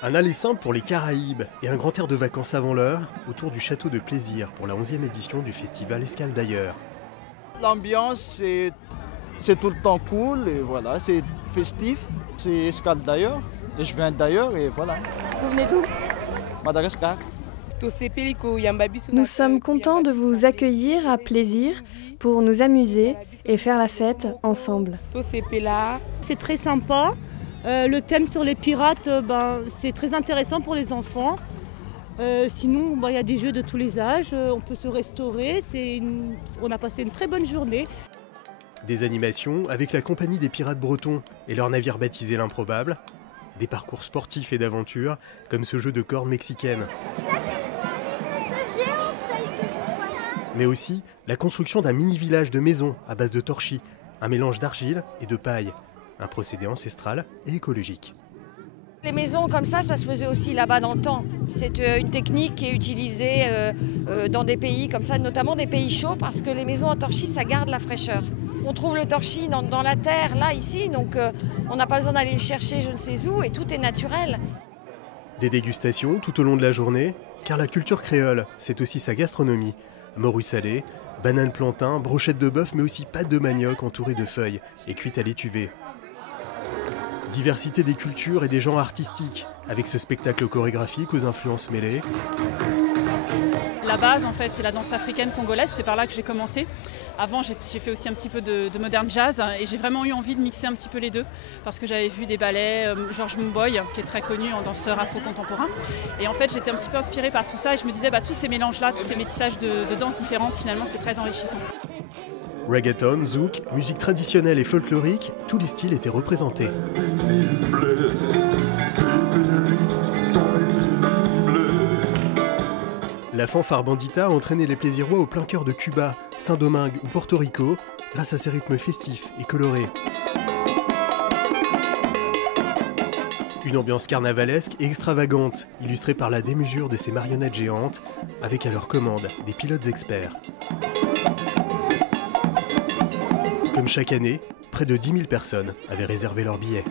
Un aller simple pour les Caraïbes et un grand air de vacances avant l'heure autour du château de Plaisir pour la 11e édition du festival Escale d'ailleurs. L'ambiance, c'est tout le temps cool et voilà, c'est festif. C'est Escale d'ailleurs et je viens d'ailleurs et voilà. Vous venez d'où? Madagascar. Nous sommes contents de vous accueillir à Plaisir pour nous amuser et faire la fête ensemble. C'est très sympa. Le thème sur les pirates, c'est très intéressant pour les enfants. Sinon, il y a des jeux de tous les âges, on peut se restaurer. On a passé une très bonne journée. Des animations avec la compagnie des pirates bretons et leur navire baptisé l'Improbable. Des parcours sportifs et d'aventure comme ce jeu de cordes mexicaine. Mais aussi la construction d'un mini-village de maisons à base de torchis, un mélange d'argile et de paille. Un procédé ancestral et écologique. Les maisons comme ça se faisait aussi là-bas dans le temps. C'est une technique qui est utilisée dans des pays comme ça, notamment des pays chauds, parce que les maisons en torchis, ça garde la fraîcheur. On trouve le torchis dans la terre, là, ici, donc on n'a pas besoin d'aller le chercher je ne sais où, et tout est naturel. Des dégustations tout au long de la journée, car la culture créole, c'est aussi sa gastronomie. Morue salée, bananes plantain, brochettes de bœuf, mais aussi pâtes de manioc entourées de feuilles et cuites à l'étuvée. Diversité des cultures et des genres artistiques, avec ce spectacle chorégraphique aux influences mêlées. La base, en fait, c'est la danse africaine congolaise, c'est par là que j'ai commencé. Avant, j'ai fait aussi un petit peu de modern jazz et j'ai vraiment eu envie de mixer un petit peu les deux parce que j'avais vu des ballets, George Mboy, qui est très connu en danseur afro-contemporain. Et en fait, j'étais un petit peu inspirée par tout ça et je me disais, tous ces mélanges-là, tous ces métissages de danses différentes, finalement, c'est très enrichissant. Reggaeton, zouk, musique traditionnelle et folklorique, tous les styles étaient représentés. La fanfare bandita a entraîné les plaisirois au plein cœur de Cuba, Saint-Domingue ou Porto Rico, grâce à ses rythmes festifs et colorés. Une ambiance carnavalesque et extravagante, illustrée par la démesure de ces marionnettes géantes, avec à leur commande des pilotes experts. Comme chaque année, près de 10 000 personnes avaient réservé leurs billets.